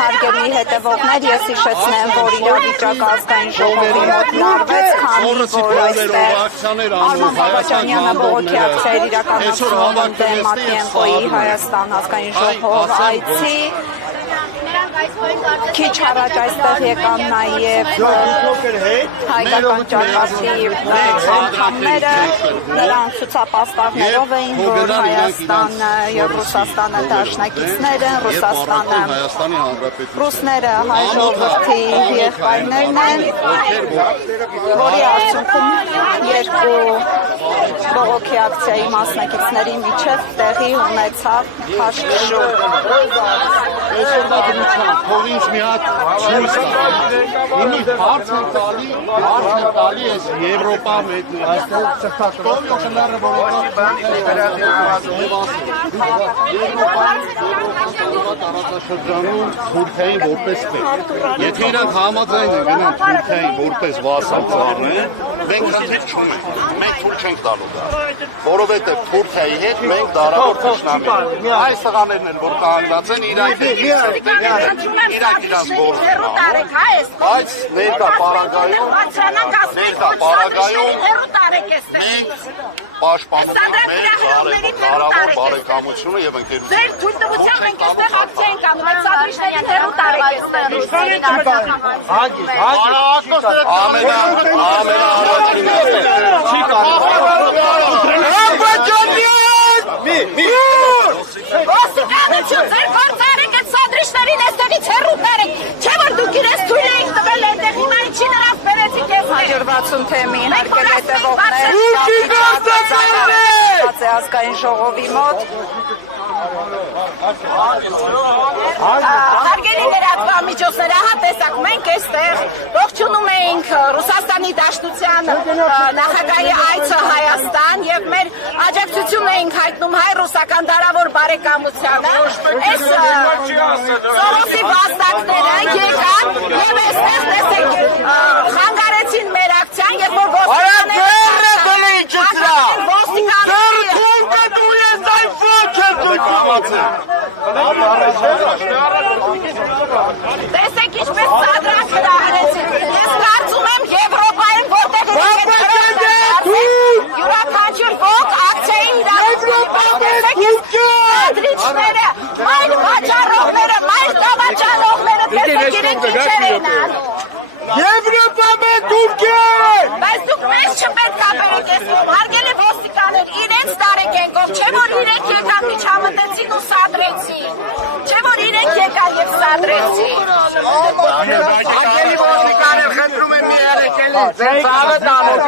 Հարգելի հետևողներ, ես հիշեցնեմ, որ իրավիճակը ազգային ժողովի մոտ լարվեց, քանի որ այստեղ Արման Բաբաջանյանը բողոքի ակցիա էր իրականացնում դեմ Մատվիենկոյի Հայաստան ազգային ժողով այցի։ Քիչ առաջ այստեղ եկան նաև հայկական ճակատի անդամները, նրանք ցուցապաստառներով էին, որ Հայաստանը եւ Ռուսաստանը դաշնակիցներ են, ռուսները հայ ժողովրդի եղբայրներն են, որի արդյունքում երկու բողոքի ակցիայի մասնակիցների միջև տեղի ունեցավ հաշվիժում։ Փողինց մի հատ ցույց տա։ Իմի հարց են տալի էս Եվրոպա մեծ այստեղ շփթակով յոշները բողոքի տարածաշրջանում Թուրքիային որպես պետ։ Եթե իրանք համաձայն են գնան Թուրքիային որպես վասալ ծառնեն, մենք խնդիր չունենք։ Մենք թույլ չենք տալու դա։ Որովհետև Թուրքիայի հետ մենք դարավոր թշնամի ենք։ Այս տղաներն են, որ կանգնած են իրանք իրաց գործում, բայց ներկա պարագայում մենք պաշտպանում ենք դարավոր բարեկամությունը եւ ընկերությունը։ Ձեր թույլտվությամբ մենք այստեղ ակցիա ենք անում, այդ սադրիչներին հեռու տարեք թեմի հարգել հետևողներ ազգային ժողովի մոտ հարգելի լրատվամիջոցներ, ահա տեսակ մենք այստեղ ողջունում էինք Ռուսաստանի Դաշնության նախագահի այցը Հայաստան եւ մեր աջակցությունն էինք հայտնում հայ-ռուսական դարավոր բարեկամությանը։ Այս Սորոսի վաստակները եկան եւ այստեղ տեսեք խանգարեցին մեր ակցիան, երբ որ տեսեք ինչպես սադրակ հրահրեցին։ Ես կարծում եմ Եվրոպայում որտեղ յուրաքանչյուր ոք ակցիայի սադրիչները, մայր վաճառողները, մայր տավաճանողները տեսեք իրենք ինչեր են անում։ Եվրոպա մեկ Թուրքիա։ Բայց դուք մեզ չպետք է բերեք, հարգելի ոստիկաններ, իրենց տարեկենկով, չէ որ իրենք եկան միջամտեցին ու սադրեցին, չէ որ իրենք եկան և սադրեցին։ Հարգելի ոստիկաններ, խնդրում եմ մի եղեք էլի, ձեր ծավը տանոք։